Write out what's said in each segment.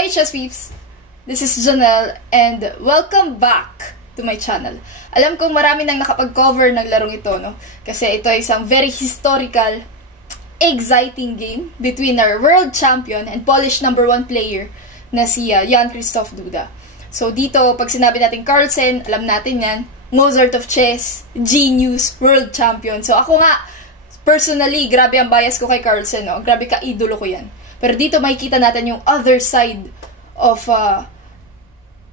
Hi Chess Peeps! This is Janelle and welcome back to my channel. Alam kong marami nang nakapag-cover ng larong ito, no? Kasi ito ay isang very historical, exciting game between our world champion and Polish #1 player na si Jan Krzysztof Duda. So dito, pag sinabi natin Carlsen, alam natin yan, Mozart of chess, genius, world champion. So ako nga, personally, grabe ang bias ko kay Carlsen, no? Grabe ka-idolo ko yan. Pero dito makikita natin yung other side of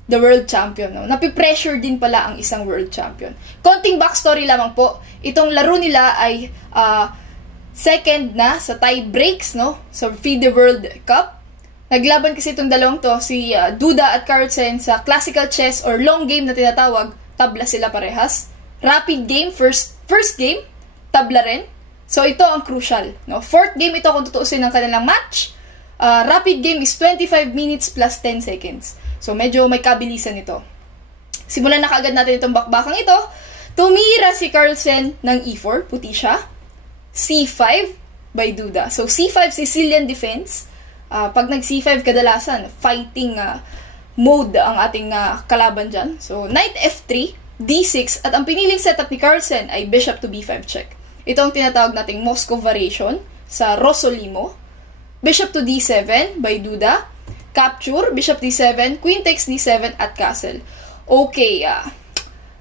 the world champion. No? Napipressure din pala ang isang world champion. Konting backstory lamang po. Itong laro nila ay second na sa tie breaks, no? Sa FIDE World Cup. Naglaban kasi itong dalawang to, si Duda at Carlsen sa classical chess or long game na tinatawag. Tabla sila parehas. Rapid game, first game, tabla rin. So ito ang crucial. No? Fourth game ito kung tutuusin ng kanilang match. Rapid game is 25 minutes plus 10 seconds. So, medyo may kabilisan ito. Simulan na kaagad natin itong bakbakang ito. Tumira si Carlsen ng E4, puti siya. C5 by Duda. So, C5, Sicilian defense. Pag nag-C5, kadalasan, fighting mode ang ating kalaban dyan. So, Knight F3, D6, at ang piniling setup ni Carlsen ay Bishop to B5 check. Ito ang tinatawag nating Moscow variation sa Rossolimo. Bishop to D7 by Duda. Capture, Bishop D7, Queen takes D7 at Castle. Okay,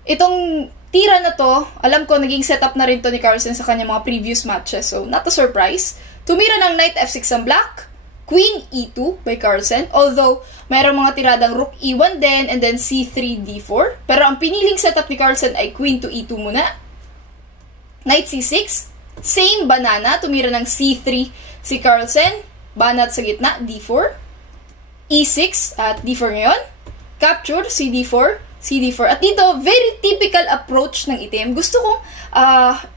itong tira na to, alam ko naging setup na rin to ni Carlsen sa kanyang mga previous matches. So, not a surprise. Tumira ng Knight F6 ang black. Queen E2 by Carlsen. Although, mayroong mga tiradang Rook E1 din and then C3, D4. Pero ang piniling setup ni Carlsen ay Queen to E2 muna. Knight C6. Same banana. Tumira ng C3 si Carlsen. Banat sa gitna, D4. E6 at D4 ngayon. Capture, CD4, CD4. At dito, very typical approach ng itim. Gusto kong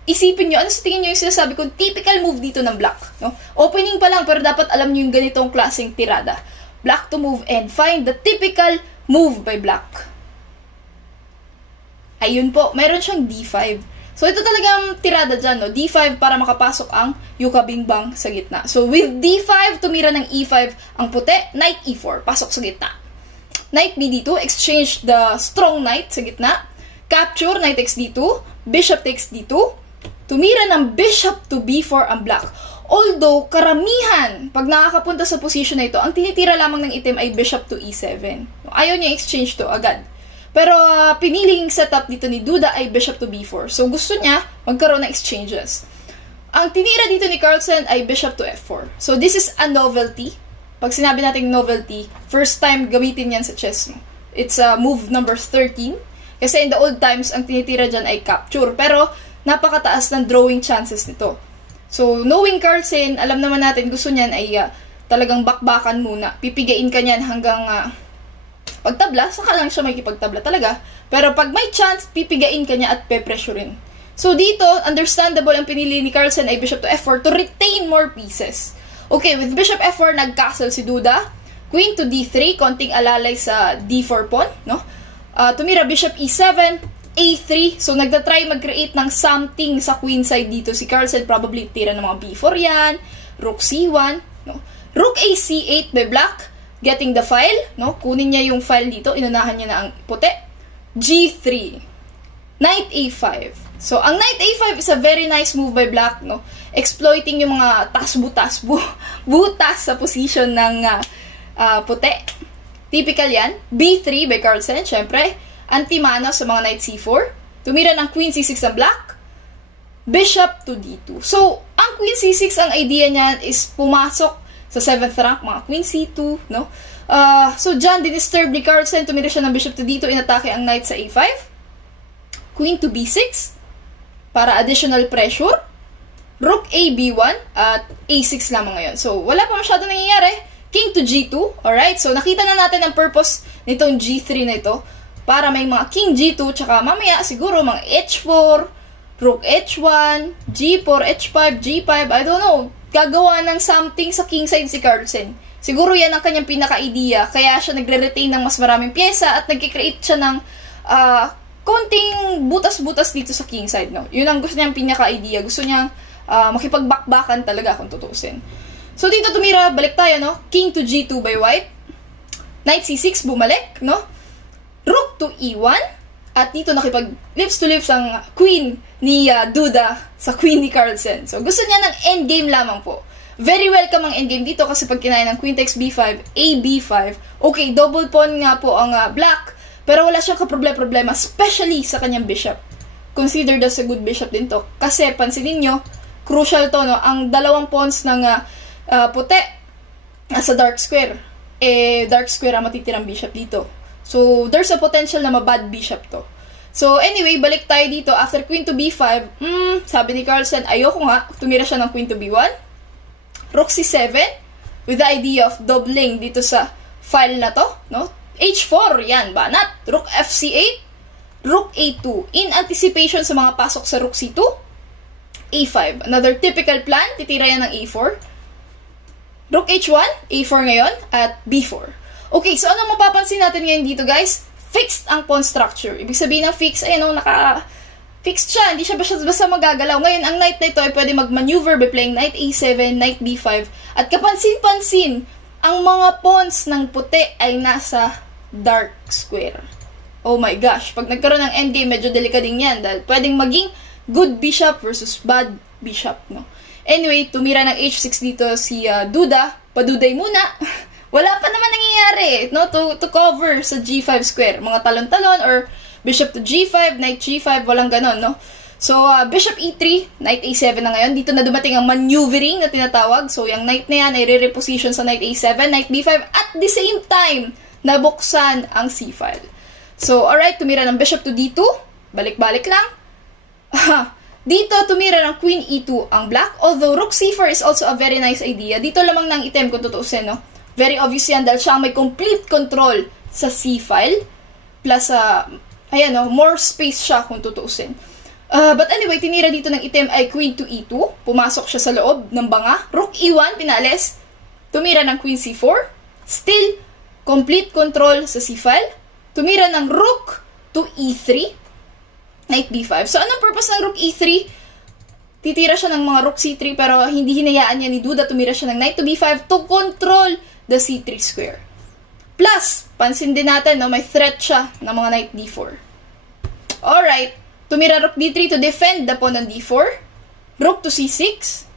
isipin nyo, ano sa tingin nyo yung sinasabi kong typical move dito ng black. No? Opening pa lang, pero dapat alam nyo yung ganitong klaseng tirada. Black to move and find the typical move by black. Ayun po, meron siyang D5. So, ito talagang tirada dyan, no? D5 para makapasok ang yuka bingbang sa gitna. So, with D5, tumira ng E5 ang puti, Knight E4, pasok sa gitna. Knight BD2, exchange the strong knight sa gitna. Capture, Knight takes D2, Bishop takes D2. Tumira ng Bishop to B4 ang black. Although, karamihan, pag nakakapunta sa position na ito, ang tinitira lamang ng itim ay Bishop to E7. Ayaw niya exchange to agad. Pero piniling setup dito ni Duda ay Bishop to B4. So gusto niya magkaroon ng exchanges. Ang tinira dito ni Carlsen ay Bishop to F4. So this is a novelty. Pag sinabi natin novelty, first time gamitin yan sa chess mo. It's move number 13. Kasi in the old times, ang tinitira dyan ay capture. Pero napakataas ng drawing chances nito. So knowing Carlsen, alam naman natin gusto niyan ay talagang bakbakan muna. Pipigain ka niyan hanggang pagtabla, saka lang siya makikipagtabla talaga. Pero pag may chance, pipigain ka niya at pe-pressurein. So dito, understandable ang pinili ni Carlsen ay Bishop to F4 to retain more pieces. Okay, with Bishop F4, nag-castle si Duda. Queen to D3, konting alalay sa D4 pawn, no? Tumira Bishop E7, A3. So nagda-try mag-create ng something sa queen side dito. Si Carlsen probably tira ng mga B4 yan. Rook C1, no? Rook A C8 by black. Getting the file, no? Kunin niya yung file dito, inunahan niya na ang puti. G3. Knight A5. So, ang Knight A5 is a very nice move by black, no? Exploiting yung mga butas sa position ng puti. Typical yan. B3 by Carlsen, syempre. Anti-mana sa mga Knight C4. Tumira ng Queen C6 ang black. Bishop to D2. So, ang Queen C6, ang idea niyan is pumasok sa 7th rank, mga Queen C2, no? So, dyan, dinisturb ni Carlsen, tumira siya ng Bishop to D2, inatake ang Knight sa A5. Queen to B6, para additional pressure. Rook A B1, at A6 lamang ngayon. So, wala pa masyado nangyayari. King to G2, alright? So, nakita na natin ang purpose nitong G3 na ito, para may mga King G2, tsaka mamaya, siguro, mga H4, Rook H1, G4, H5, G5, I don't know, gagawa ng something sa king side si Carlsen. Siguro yan ang kanyang pinaka-idea. Kaya siya nagre-retain ng mas maraming pyesa at nagkikreate siya ng konting butas-butas dito sa king side. No? Yun ang gusto niyang pinaka-idea. Gusto niyang makipagbakbakan talaga kung tutusin. So dito tumira, balik tayo, no? King to G2 by white. Knight C6, bumalik, no? Rook to E1. At dito nakipag lips to lips ang queen ni Duda sa queen ni Carlsen. So, gusto niya ng endgame lamang po. Very welcome ang endgame dito kasi pag kinain ng queen takes b5, a b5, okay, double pawn nga po ang black, pero wala siyang kaproblema, especially sa kanyang bishop. Considered as a good bishop din to. Kasi, pansinin nyo, crucial to, no? Ang dalawang pawns ng puti sa dark square. Dark square ang matitirang bishop dito. So, there's a potential na mabad bishop to. So, anyway, balik tayo dito. After queen to b5, sabi ni Carlsen, ayoko nga, tumira siya ng queen to b1. Rook c7, with the idea of doubling dito sa file na to, no? h4, yan, banat. Rook fc8, rook a2. In anticipation sa mga pasok sa rook c2, a5. Another typical plan, titira yan ng a4. Rook h1, a4 ngayon, at b4. Okay, so anong mapapansin natin ngayon dito, guys? Fixed ang pawn structure. Ibig sabihin ng fixed, ayan o, fixed siya, hindi siya basta magagalaw. Ngayon, ang knight na ito ay pwede mag-maneuver by playing knight a7, knight b5. At kapansin-pansin, ang mga pawns ng puti ay nasa dark square. Oh my gosh, pag nagkaroon ng endgame, medyo delikading yan dahil pwedeng maging good bishop versus bad bishop, no? Anyway, tumira ng h6 dito si Duda. Paduday muna. Wala pa naman nangyayari, no? To cover sa g5 square. Mga talon-talon or bishop to g5, knight g5, walang ganon, no? So, bishop e3, knight a7 na ngayon. Dito na dumating ang maneuvering na tinatawag. So, yung knight na yan ay re-reposition sa knight a7, knight b5, at the same time, nabuksan ang c file. So, alright, tumira ng bishop to d2. Balik-balik lang. Dito, tumira ng queen e2 ang black. Although, rook c4 is also a very nice idea. Dito lamang ng item kung tutuusin, no? Very obvious yan dahil siya may complete control sa c file. Plus, ayan, no, more space siya kung tutuusin. But anyway, tinira dito ng item ay queen to e2. Pumasok siya sa loob ng banga. Rook e1, pinalis. Tumira ng queen c4. Still, complete control sa c file. Tumira ng rook to e3. Knight b5. So, anong purpose ng rook e3? Titira siya ng mga rook c3 pero hindi hinayaan niya ni Duda. Tumira siya ng knight to b5 to control the c3 square. Plus, pansin din natin, no, may threat siya ng mga knight d4. Alright, tumira rook d3 to defend the pawn on d4. Rook to c6.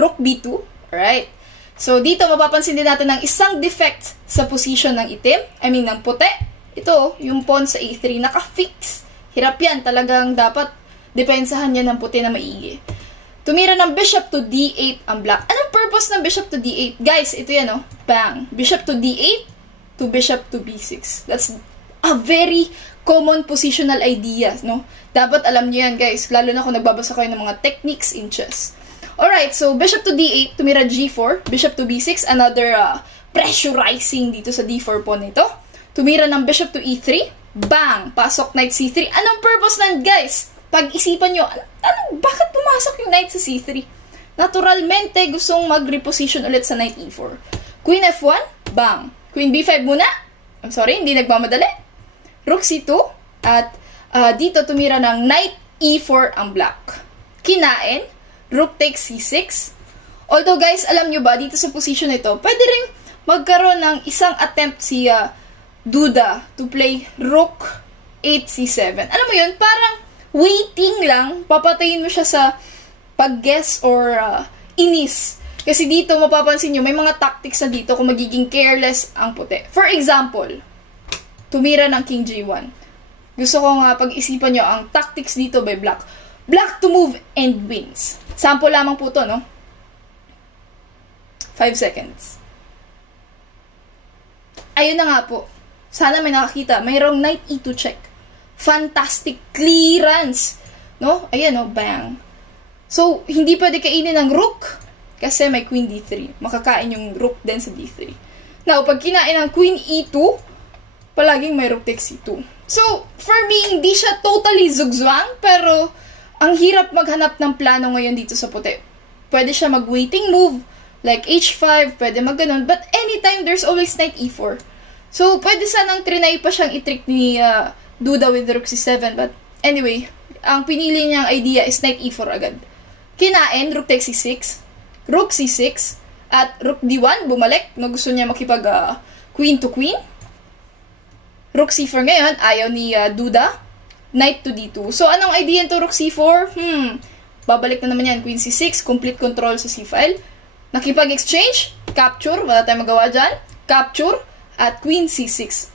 Rook b2. Alright. So, dito mapapansin din natin ng isang defect sa position ng itim. I mean, ng puti. Ito, yung pawn sa a3, naka-fix. Hirap yan. Talagang dapat depensahan niya ng puti na maigi. Tumira ng bishop to d8 ang black. Anong purpose ng bishop to d8? Guys, ito yan, no? Bang! Bishop to d8 to bishop to b6. That's a very common positional idea, no? Dapat alam niyo yan, guys. Lalo na kung nagbabasa kayo ng mga techniques in chess. Alright, so bishop to d8, tumira g4. Bishop to b6, another pressurizing dito sa d4 pawn nito. Tumira ng bishop to e3. Bang! Pasok knight c3. Anong purpose nan, guys? Pag-isipan nyo, bakit pumasok yung knight sa c3? Naturalmente, gustong mag-reposition ulit sa knight e4. Queen f1, bang. Queen b5 muna. I'm sorry, hindi nagmamadali. Rook c2, at dito tumira ng knight e4 ang black. Kinain, rook takes c6. Although guys, alam nyo ba, dito sa position ito, pwede rin magkaroon ng isang attempt si Duda to play rook 8 c7. Alam mo yun, parang waiting lang, papatayin mo siya sa pag-guess or inis. Kasi dito, mapapansin nyo, may mga tactics na dito kung magiging careless ang puti. For example, tumira ng king g1. Gusto ko nga pag-isipan nyo ang tactics dito by black. Black to move and wins. Sample lamang po to, no? 5 seconds. Ayun na nga po. Sana may nakakita. Mayroong knight e2 check. Fantastic clearance. No? Ayan, no? Bang. So, hindi pwede kainin ng rook kasi may queen d3. Makakain yung rook din sa d3. Now, pag kinain ng queen e2, palaging may rook takes c2. So, for me, hindi siya totally zugzwang, pero ang hirap maghanap ng plano ngayon dito sa puti. Pwede siya mag-waiting move, like h5, pwede mag-ganon, but anytime, there's always knight e4. So, pwede sanang trinay pa siyang i-trick ni Duda with rook c7, but anyway, ang pinili niyang idea is knight e4 agad. Kinain, rook takes c6, rook c6, at rook d1, bumalik, no, gusto niya makipag queen to queen. Rook c4 ngayon, ayaw ni Duda. Knight to d2. So, anong idea to rook c4? Babalik na naman yan. Queen c6, complete control sa c-file. Nakipag-exchange, capture, wala tayong magawa dyan. Capture, at queen c6.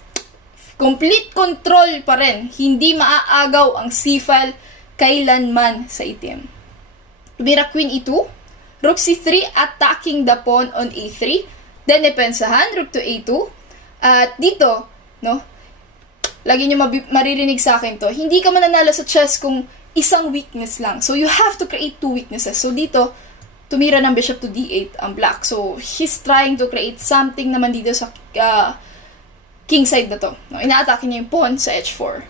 Complete control pa rin. Hindi maaagaw ang c-file kailanman sa itim. Tumira queen e2, rook c3, attacking the pawn on a3. Then, depensahan, rook to a2. At dito, no, lagi nyo maririnig sa akin to, hindi ka mananalo sa chess kung isang weakness lang. So, you have to create 2 weaknesses. So, dito, tumira ng bishop to d8 ang black. So, he's trying to create something naman dito sa king side na to. No, ina-atake niya yung pawn sa h4.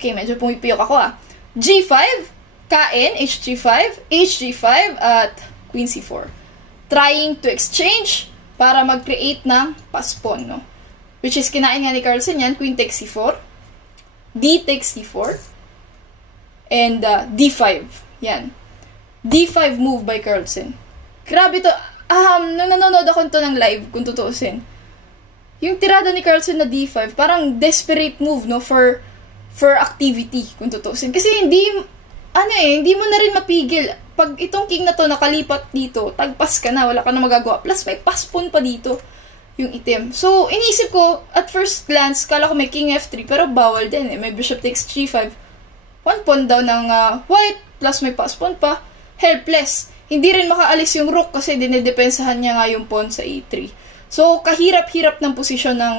Okay, medyo pumipiyok ako g5, kain, hg5, hg5, at queen c4. Trying to exchange para mag-create ng pass-pawn, no? Which is, kinain nga ni Carlsen yan, queen takes c4, d takes c4, and d5. Yan. d5 move by Carlsen. Grabe to. Nung nanonood ako to ng live, kung tutuusin, yung tirada ni Carlsen na d5, parang desperate move, no, for activity, kung tutuusin. Kasi hindi mo na rin mapigil. Pag itong king na to nakalipat dito, tagpas ka na, wala ka na magagawa. Plus, may pass-pawn pa dito yung itim. So, iniisip ko, at first glance, kala ko may king f3, pero bawal din eh. May bishop takes g5. One pawn daw ng white, plus may pass-pawn pa. Helpless. Hindi rin makaalis yung rook kasi dinidepensahan niya nga yung pawn sa e3. So, kahirap-hirap ng posisyon ng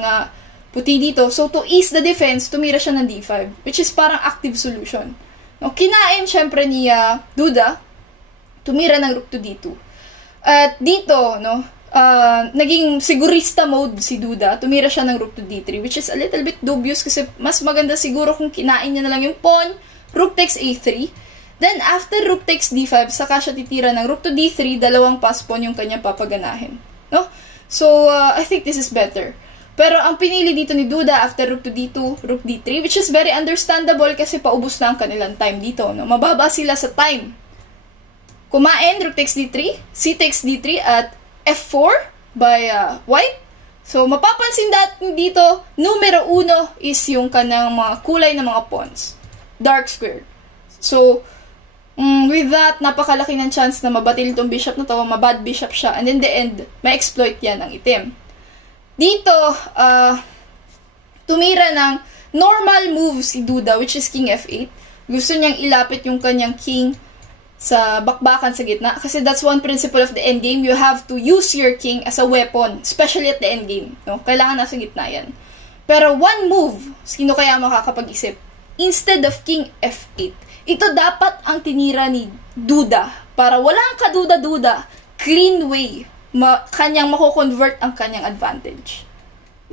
puti dito. So, to ease the defense, tumira siya ng d5, which is parang active solution. No, kinain, syempre, ni Duda, tumira ng rook to d2. At dito, no, naging sigurista mode si Duda, tumira siya ng rook to d3, which is a little bit dubious kasi mas maganda siguro kung kinain niya na lang yung pawn, rook takes a3, then after rook takes d5, saka siya titira ng rook to d3, dalawang pass pawn yung kanyang papaganahin. No? So, I think this is better. Pero ang pinili dito ni Duda after rook to d2, rook d3, which is very understandable kasi paubos na ang kanilang time dito. No? Mababa sila sa time. Kumain, rook takes d3, c takes d3, at f4 by white. So, mapapansin natin dito, numero 1 is yung kanang mga kulay ng mga pawns. Dark squared. So, with that, napakalaki ng chance na mabatil itong bishop na to, mabad bishop siya, and in the end, ma-exploit yan ang itim. Dito, tumira ng normal move si Duda, which is king f8. Gusto niyang ilapit yung kanyang king sa bakbakan sa gitna. Kasi that's one principle of the endgame. You have to use your king as a weapon, especially at the endgame. No? Kailangan nasa gitna yan. Pero one move, sino kaya makakapag-isip? Instead of king f8, ito dapat ang tinira ni Duda para walang kaduda-duda, clean way, kanyang mako-convert ang kanyang advantage.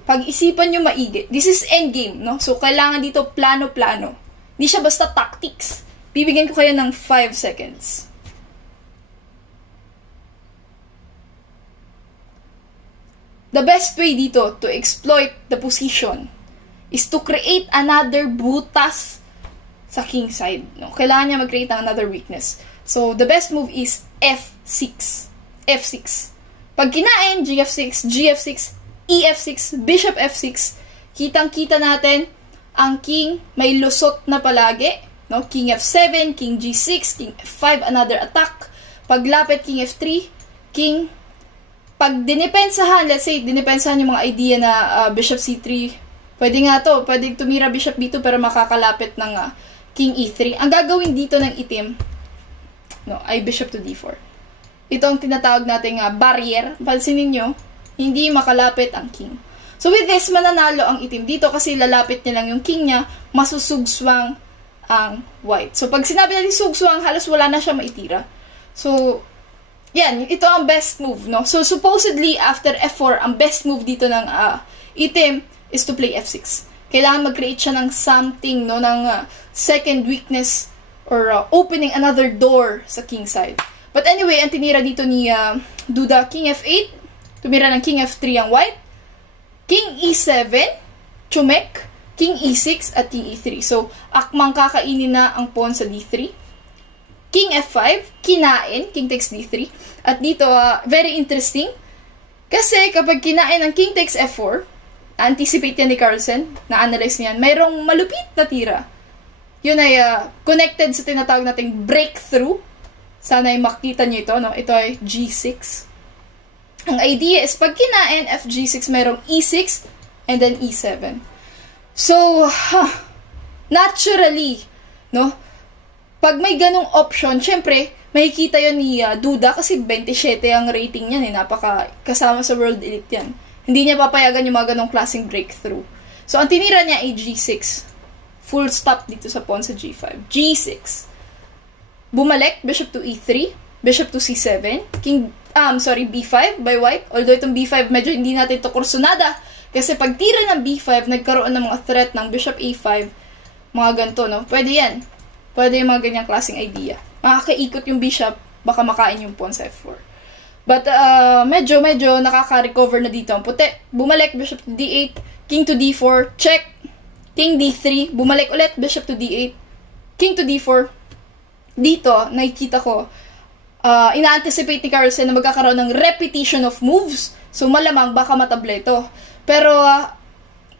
Pag-isipan nyo maigi. This is endgame, no? So, kailangan dito plano-plano. Hindi siya basta tactics. Bibigyan ko kayo ng 5 seconds. The best way dito to exploit the position is to create another butas sa king side. No? Kailangan niya mag-create ng another weakness. So, the best move is f6. f6. Pag kinain, gf6, gf6, ef6, bishop f6, kitang-kita natin ang king may lusot na palagi. No? King f7, king g6, king f5, another attack. Paglapit, king f3, king. Pag dinipensahan, let's say, dinipensahan yung mga idea na bishop c3, pwede nga to, pwede tumira bishop b2 pero makakalapit ng king e3. Ang gagawin dito ng itim, no, ay bishop to d4. Ito ang tinatawag nating barrier. Pansinin nyo, hindi makalapit ang king. So with this, mananalo ang itim dito kasi lalapit niya lang yung king niya, masusugswang ang white. So, pag sinabi natin sugswang, halos wala na siya maitira. So, yan. Ito ang best move, no? So, supposedly, after f4, ang best move dito ng itim is to play f6. Kailangan mag-create siya ng something, no? Ng second weakness or opening another door sa king side. But anyway, ang tinira dito ni Duda, king f8. Tumira ng king f3 ang white. King e7. Chumek. King e6 at king e3. So, akmang kakainin na ang pawn sa d3. King f5, kinain, king takes d3. At dito, very interesting. Kasi kapag kinain ang king takes f4, anticipate yan ni Carlsen, na-analyze niyan, mayroong malupit na tira. Yun ay connected sa tinatawag nating breakthrough. Sana ay makita nyo ito, no? Ito ay G6. Ang idea is, pag kinain FG6, mayroong E6, and then E7. So, naturally, no? Pag may ganong option, syempre, makikita yun ni Duda kasi 27 ang rating niyan, napaka kasama sa World Elite yan. Hindi niya papayagan yung mga ganong klaseng breakthrough. So, ang tinira niya ay G6. Full stop dito sa pawn sa G5. G6. Bumalik, bishop to E3, bishop to C7, B5 by white. Although itong B5, medyo hindi natin ito kursunada. Kasi pag tira ng B5, nagkaroon ng mga threat ng bishop A5, mga ganito, no? Pwede yan. Pwede yung mga ganyang klaseng idea. Makakaikot yung bishop, baka makain yung pawn sa F4. But, medyo nakaka-recover na dito ang puti. Bumalik, bishop to D8, king to D4, check, king D3, bumalik ulit, bishop to D8, king to D4. Dito, nakikita ko, ina-anticipate ni Carlsen na magkakaroon ng repetition of moves. So, malamang baka matable ito. Pero,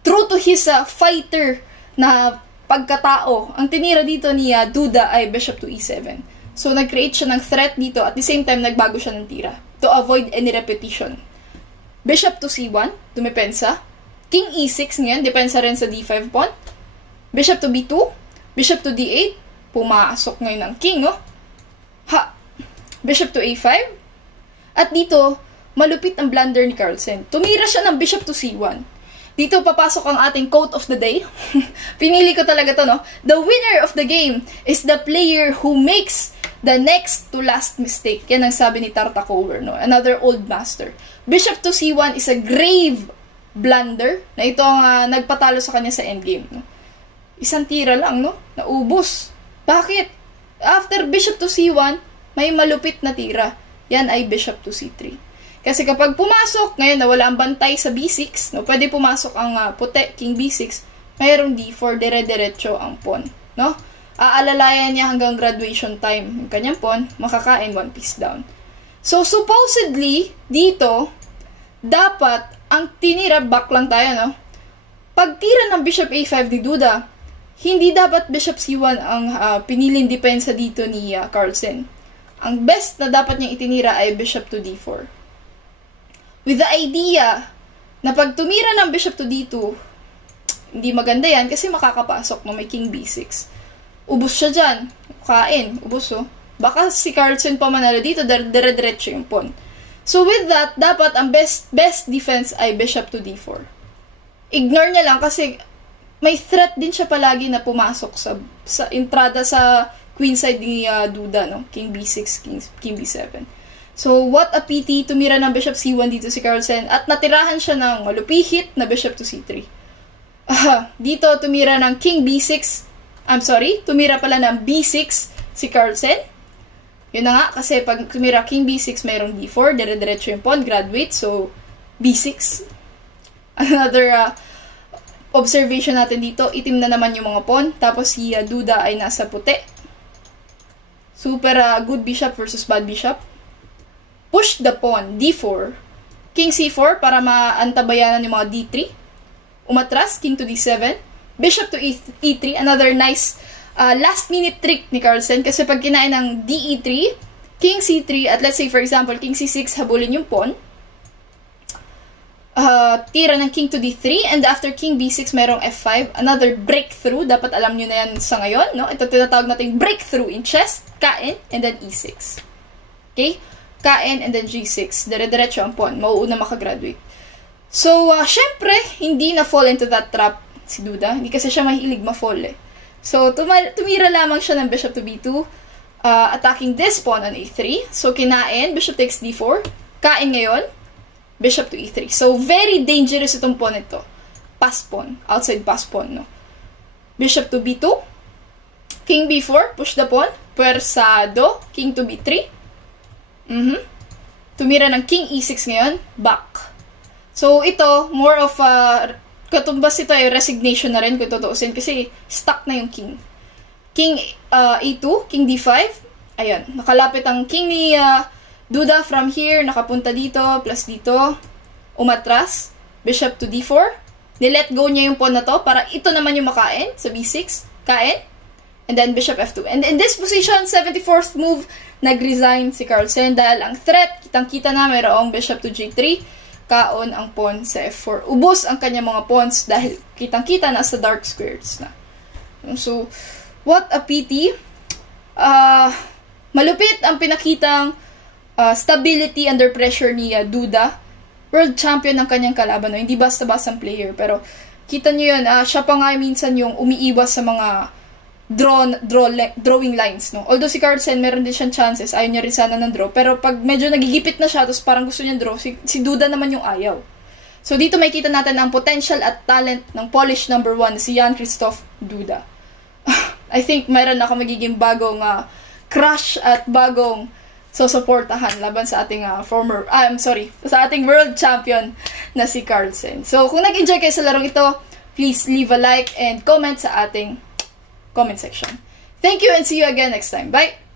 true to his fighter na pagkatao, ang tinira dito ni Duda ay bishop to E7. So, nag-create siya ng threat dito. At the same time, nagbago siya ng tira to avoid any repetition. Bishop to C1, dumepensa. King E6 ngayon, depensa rin sa D5 pawn. Bishop to B2, bishop to D8, pumasok ngayon ang king, no? Bishop to A5. At dito, malupit ang blunder ni Carlsen. Tumira siya ng bishop to C1. Dito papasok ang ating quote of the day. Pinili ko talaga to, no? The winner of the game is the player who makes the next to last mistake. Yan ang sabi ni Tartakower, no? Another old master. Bishop to C1 is a grave blunder na ito ang nagpatalo sa kanya sa endgame, no? Isang tira lang, no? Naubos. Bakit? After bishop to C1, may malupit na tira. Yan ay bishop to C3. Kasi kapag pumasok, ngayon na wala ang bantay sa B6, no, pwede pumasok ang puti, king B6, mayroong D4, dire-diretso ang pawn. No? Aalalayan niya hanggang graduation time. Yung kanyang pawn, makakain one piece down. So, supposedly, dito, dapat, ang tinira, back lang tayo, no? Pag tira ng bishop A5 ni Duda, hindi dapat bishop C1 ang piniling depensa dito ni Carlsen. Ang best na dapat niyang itinira ay bishop to D4. With the idea na pag tumira ng bishop to D2, hindi maganda yan kasi makakapasok no, may king B6. Ubus siya dyan. Kain. Ubus, oh. Baka si Carlsen pa manalo dito, dire-diretso yung pawn. So with that, dapat ang best defense ay bishop to D4. Ignore niya lang kasi may threat din siya palagi na pumasok sa entrada sa queen side ni Duda, no? King B6, king B7. So, what a pity, tumira ng bishop C1 dito si Carlsen at natirahan siya ng malupihit na bishop to C3. Dito, tumira ng king B6, tumira pala ng B6 si Carlsen. Yun na nga, kasi pag tumira king B6, mayroong D4, dire-diretso yung pawn, graduate, so B6. Another observation natin dito, itim na naman yung mga pawn, tapos si Duda ay nasa puti. Super good bishop versus bad bishop. Push the pawn, D4. King C4 para maantabayanan yung mga D3. Umatras, king to D7. Bishop to E3, another nice last minute trick ni Carlsen kasi pag kinain ng DE3, king C3, at let's say for example, king C6, habulin yung pawn. Tira ng king to D3, and after king B6, mayroong F5, another breakthrough. Dapat alam nyo na yan sa ngayon, no? Ito tinatawag natin breakthrough in chess, kain, and then E6. Okay? Kain, and then G6. Dire-diretso ang pawn. Mauuna makagraduate. So, syempre, hindi na fall into that trap si Duda. Hindi kasi siya mahilig ma-fall, eh. So, tumira lamang siya ng bishop to B2, attacking this pawn on A3. So, kinain, bishop takes D4. Kain ngayon, bishop to E3. So, very dangerous itong pawn ito. Pass pawn. Outside pass pawn, no? Bishop to B2. King B4. Push the pawn. Pwersado. King to B3. Tumira ng king E6 ngayon. Back. So, ito, more of katumbas ito ay resignation na rin kung tutuusin kasi stuck na yung king. King A2. King D5. Ayan. Nakalapit ang king ni Duda from here, nakapunta dito, plus dito, umatras, bishop to D4, Nilet go niya yung pawn na to para ito naman yung makain sa b6. Kain. And then bishop f2. And in this position, 74th move, nag-resign si Carlsen dahil ang threat, kitang-kita na mayroong bishop to g3, kaon ang pawn sa f4. Ubos ang kanyang mga pawns dahil kitang-kita na sa dark squares na. So, what a pity. Malupit ang pinakitang stability under pressure ni Duda. World champion ng kanyang kalaban. No? Hindi basta-basta ang player. Pero, kita nyo yun, siya pa nga minsan yung umiiwas sa mga drawing lines. No? Although si Carlsen, meron din siyang chances. Ayaw niya rin sana ng draw. Pero pag medyo nagigipit na siya, tapos parang gusto niya draw, si Duda naman yung ayaw. So, dito may kita natin ang potential at talent ng Polish number 1, si Jan-Krzysztof Duda. I think meron ako magiging bagong crush at bagong susuportahan laban sa ating sa ating world champion na si Carlsen. So, kung nag-enjoy kayo sa larong ito, please leave a like and comment sa ating comment section. Thank you and see you again next time. Bye!